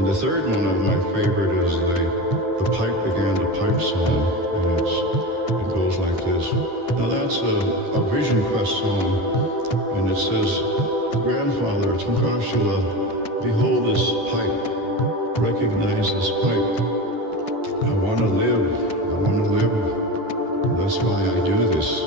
And the third one of my favorite is the pipe began to pipe song, and it goes like this. Now that's a Vision Quest song, and it says, Grandfather, Tunkashila, behold this pipe, recognize this pipe. I want to live, that's why I do this.